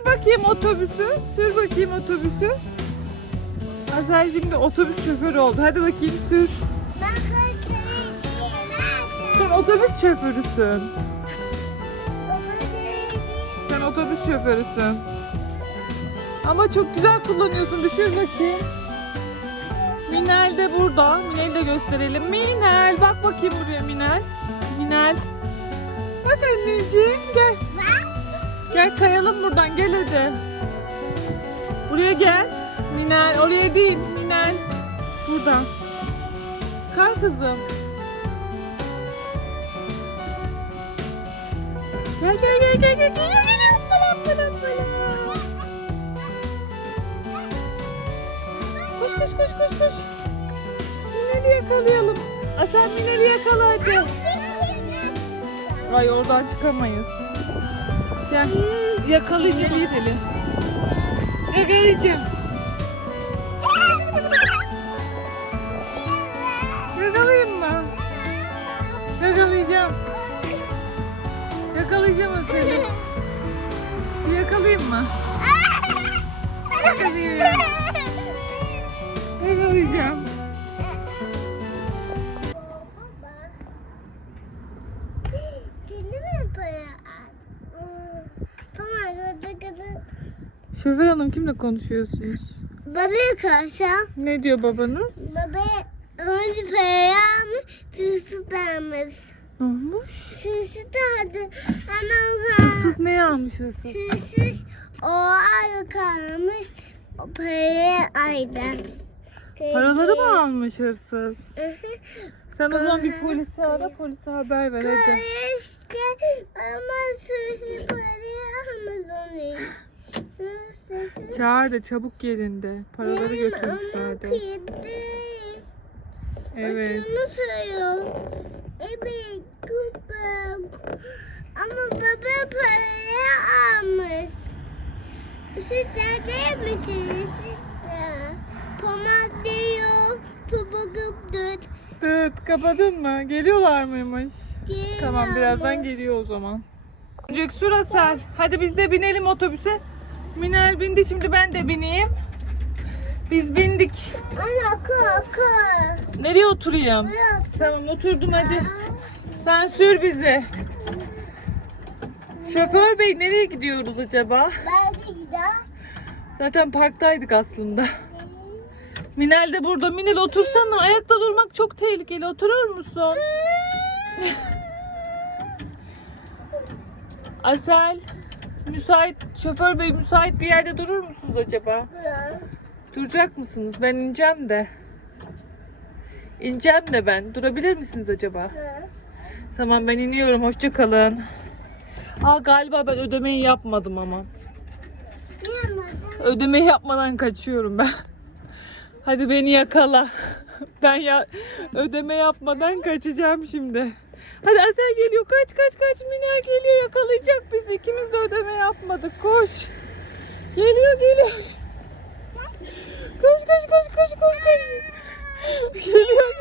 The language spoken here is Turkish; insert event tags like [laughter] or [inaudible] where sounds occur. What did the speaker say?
sür bakayım otobüsü. Sür bakayım otobüsü. Asel şimdi otobüs şoförü oldu. Hadi bakayım sür. Sen otobüs şoförüsün. Sen otobüs şoförüsün. Ama çok güzel kullanıyorsun. Bir sür bakayım. Minel de burada. Minel'i de gösterelim. Minel bak bakayım buraya Minel. Minel. Bak anneciğim gel. Gel kayalım buradan gel hadi. Buraya gel. Minel oraya değil Minel. Buradan. Kay kızım. Gel gel gel gel gel gel. Koş koş koş koş koş. Minel'i yakalayalım. Asel Minel'i yakala hadi. Ay oradan çıkamayız. Gel. Yakalayacağım Minel'i. Yakalayacağım. Yakalayayım mı? Yakalayacağım. Yakalayacağım. Bir yakalayayım mı? Şoför hanım kimle konuşuyorsunuz? Babaya kalsam. Ne diyor babanız? Baba önce. Süsü almış. Ne olmuş? Süsü aldı. Ama Siz ne almış hırsız? Süsüz o ay kalmış. O parayı aydan. Paraları mı almış hırsız? Sen o zaman bir polisi ara, polise haber ver hadi. Karıştı ama süsü parayı Çağır da çabuk gelin de. Paraları götürmüşler de. Evet. Evet. Ama baba parayı almış. Sütte değil misiniz? Sütte. Pomat diyor. Pabakıp dört. Dıt kapadın mı? Geliyorlar mıymış? Tamam birazdan geliyor o zaman. Çocuk Sürasel. Hadi biz de binelim otobüse. Minel bindi şimdi ben de bineyim. Biz bindik. Ana akı akı. Nereye oturayım? Tamam oturdum hadi. Sen sür bizi. Şoför bey nereye gidiyoruz acaba? Ben de gider. Zaten parktaydık aslında. Minel de burada. Minel otursana. Ayakta durmak çok tehlikeli. Oturur musun? [laughs] Asel. Müsait, şoför bey müsait bir yerde durur musunuz acaba? Bırak. Duracak mısınız? Ben ineceğim de. İneceğim de ben. Durabilir misiniz acaba? Bırak. Tamam ben iniyorum. Hoşça kalın. Aa galiba ben ödemeyi yapmadım ama. Ödemeyi yapmadan kaçıyorum ben. Hadi beni yakala. Ben ya ödeme yapmadan kaçacağım şimdi. Hadi Asel geliyor. Kaç kaç kaç. Mina geliyor. Yakalayacak bizi. İkimiz de ödeme yapmadık. Koş. Geliyor geliyor. Koş koş koş koş koş koş. Geliyor.